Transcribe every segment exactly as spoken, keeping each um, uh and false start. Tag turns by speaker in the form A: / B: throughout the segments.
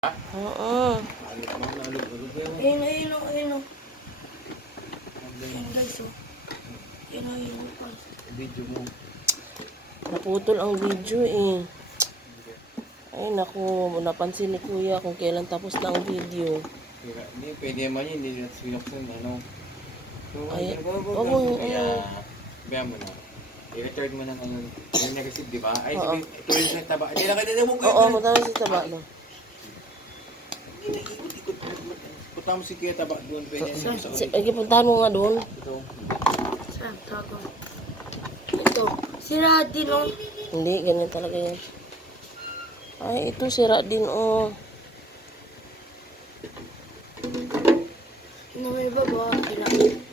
A: Oo.
B: Ayun, ayun, ayun. Ayun guys, oh. Ayun, ayun.
C: Video mo.
A: Naputol ang video eh. Ay naku, napansin ni Kuya kung kailan tapos na ang video.
C: Hindi, pwede naman yun. Hindi natin sinuksan, ano. So,
A: Ay,
C: go, go,
A: oo,
C: go,
A: oo.
C: go. Kaya, kaya mo na. I-return mo na ngayon. Yung nag-receive, di ba? Ay,
A: Oo.
C: sabi, tuloy sa taba. Hindi na kayo mo.
A: Oo, madami sa taba no.
C: Ikot-ikot. Punta mo si Kuya Taba doon. Pwede
A: Si,
C: na
A: si, ay, puntahan mo nga doon.
C: Ito.
B: Saan? Tago. Ito. Si Radin, oh.
A: Hindi, ganyan talaga yan. Ay, ito sira din oh.
B: Ano may baba? Sira.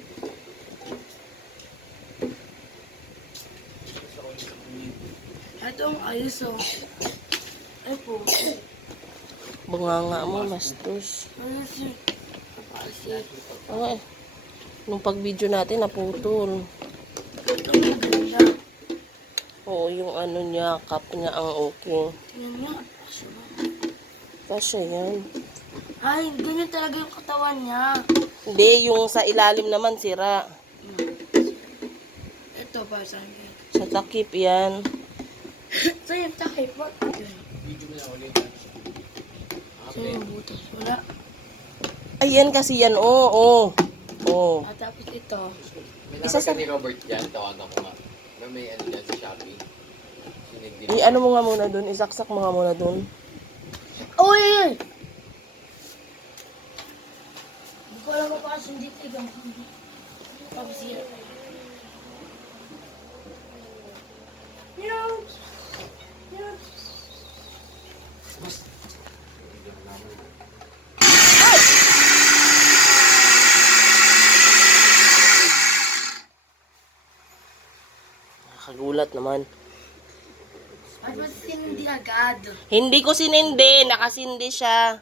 B: Ito ang ayos, oh. Ay po.
A: Bunganga mo, mastos.
B: Ano si? Kapasi.
A: Ay, nung pag-video natin, naputol.
B: Ito ang ganda.
A: Oo, yung ano niya, cup niya ang okay.
B: Yan nga. Asya ba?
A: Kasya yan.
B: Ay, ganyan talaga yung katawan niya.
A: Hindi, yung sa ilalim naman sira.
B: Ito ba, saan kayo?
A: Sa takip yan.
B: So, yung takip, what?
C: Video mo na ulit.
B: So, yung butas. Wala.
A: Ayan kasi yan, oo, oo. Oo.
B: At tapos ito.
C: May
A: Isa
C: number
A: sa-
C: ka ni Robert dyan. Tawagan ko nga. May may ano dyan sa Shopee. Sinigdil.
A: I ano mo nga muna dun, isaksak mo nga muna dun.
B: Oh, yun! Hindi ko alam kung paano sundit ito. Tapos yan. Meow! Meow!
A: Nakagulat naman.
B: At mas hindi agad.
A: Hindi ko sinindi, nakasindi siya.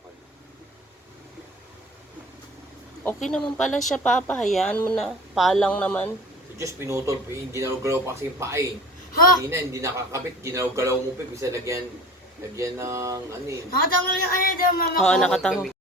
A: Okay naman pala siya, Papa. Hayaan mo na. Palang naman.
C: So, just pinutol. Hindi nalugalaw pa kasi yung paa eh.
B: Ha?
C: Hindi na, hindi nakakabit. Ginalaw-galaw mo pa. Bisa lagyan, lagyan ng ano eh.
B: Nakatanggal yung ano dyan, mama
A: Oo,
B: ko.
A: nakatang.